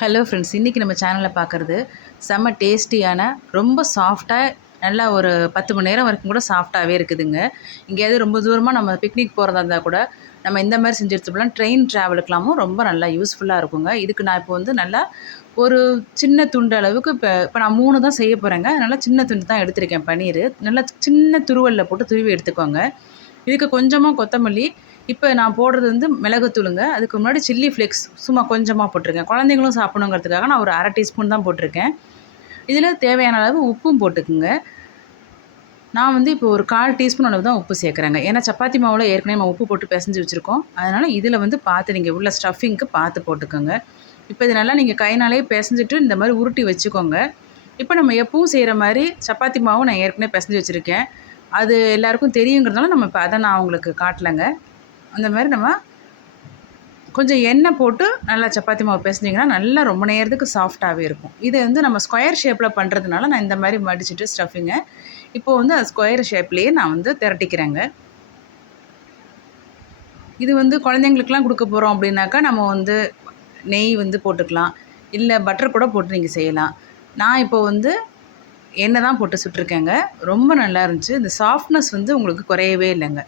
Hello friends இன்றைக்கி நம்ம சேனலில் பார்க்குறது செம்ம டேஸ்டியான ரொம்ப சாஃப்டாக நல்லா ஒரு பத்து மணி நேரம் வரைக்கும் கூட சாஃப்டாகவே இருக்குதுங்க. எங்கேயாவது ரொம்ப தூரமாக நம்ம பிக்னிக் போகிறதா இருந்தால் கூட நம்ம இந்த மாதிரி செஞ்சு எடுத்து ட்ரெயின் ட்ராவலுக்கெல்லாமும் ரொம்ப நல்லா யூஸ்ஃபுல்லாக இருக்குங்க. இதுக்கு நான் இப்போ வந்து நல்லா ஒரு சின்ன துண்டு அளவுக்கு இப்போ இப்போ நான் மூணு தான் செய்ய போகிறேங்க அதனால் சின்ன துண்டு தான் எடுத்திருக்கேன் பன்னீர் நல்லா சின்ன துருவலில் போட்டு துருவி எடுத்துக்கோங்க. இதுக்கு கொஞ்சமாக கொத்தமல்லி இப்போ நான் போடுறது வந்து மிளகுத்தூளுங்க. அதுக்கு முன்னாடி சில்லி ஃப்ளேக்ஸ் சும்மா கொஞ்சமாக போட்டிருக்கேன். குழந்தைங்களும் சாப்பிடணுங்கிறதுக்காக நான் ஒரு அரை டீஸ்பூன் தான் போட்டிருக்கேன். இதில் தேவையான அளவு உப்பும் போட்டுக்குங்க. நான் வந்து இப்போ ஒரு கால் டீஸ்பூன் அளவு தான் உப்பு சேர்க்குறேங்க. ஏன்னா சப்பாத்தி மாவில் ஏற்கனவே நம்ம உப்பு போட்டு பிசைஞ்சு வச்சுருக்கோம். அதனால் இதில் வந்து பார்த்து நீங்கள் உள்ள ஸ்டஃபிங்க்கு பார்த்து போட்டுக்கோங்க. இப்போ இது நல்லா நீங்கள் கைனாலே பிசைஞ்சிட்டு இந்த மாதிரி உருட்டி வச்சுக்கோங்க. இப்போ நம்ம எப்பவும் செய்கிற மாதிரி சப்பாத்தி மாவும் நான் ஏற்கனவே பிசைஞ்சு வச்சுருக்கேன். அது எல்லாருக்கும் தெரியுங்கிறதுனால நம்ம இப்போ அதை நான் உங்களுக்கு காட்டலைங்க. அந்த மாதிரி நம்ம கொஞ்சம் எண்ணெய் போட்டு நல்லா சப்பாத்தி மாவு பேசுனீங்கன்னா நல்லா ரொம்ப நேரத்துக்கு சாஃப்டாகவே இருக்கும். இது வந்து நம்ம ஸ்கொயர் ஷேப்பில் பண்ணுறதுனால நான் இந்த மாதிரி மடிச்சுட்டு ஸ்டஃபிங்கை இப்போது வந்து அது ஸ்கொயர் ஷேப்லேயே நான் வந்து திரட்டிக்கிறேங்க. இது வந்து குழந்தைங்களுக்குலாம் கொடுக்க போகிறோம் அப்படின்னாக்கா நம்ம வந்து நெய் வந்து போட்டுக்கலாம். இல்லை பட்டர் கூட போட்டு நீங்கள் செய்யலாம். நான் இப்போ வந்து எண்ணெய் தான் போட்டு சுட்டிருக்கேங்க. ரொம்ப நல்லா இருந்துச்சு. இந்த சாஃப்ட்னஸ் வந்து உங்களுக்கு குறையவே இல்லைங்க.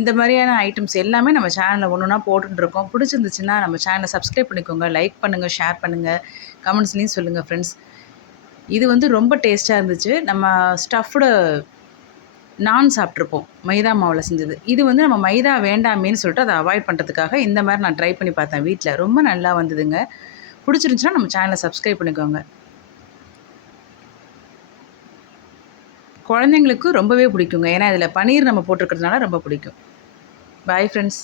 இந்த மாதிரியான ஐட்டம்ஸ் எல்லாமே நம்ம சேனலில் ஒன்று ஒன்றா போட்டுருக்கோம் பிடிச்சிருந்துச்சுன்னா நம்ம சேனலை சப்ஸ்கிரைப் பண்ணிக்கோங்க லைக் பண்ணுங்கள் ஷேர் பண்ணுங்கள் கமெண்ட்ஸ்லேயும் சொல்லுங்கள் ஃப்ரெண்ட்ஸ் இது வந்து ரொம்ப டேஸ்ட்டாக இருந்துச்சு. நம்ம ஸ்டஃப்டு நான் சாப்பிட்ருப்போம் மைதா மாவில் செஞ்சது. இது வந்து நம்ம மைதா வேண்டாமேன்னு சொல்லிட்டு அதை அவாய்ட் பண்ணுறதுக்காக இந்த மாதிரி நான் ட்ரை பண்ணி பார்த்தேன் வீட்டில் ரொம்ப நல்லா வந்ததுங்க. பிடிச்சிருந்துச்சுன்னா நம்ம சேனலை சப்ஸ்கிரைப் பண்ணிக்கோங்க. குழந்தைங்களுக்கு ரொம்பவே பிடிக்குங்க. ஏன்னா இதில் பன்னீர் நம்ம போட்டிருக்கிறதுனால ரொம்ப பிடிக்கும். Bye friends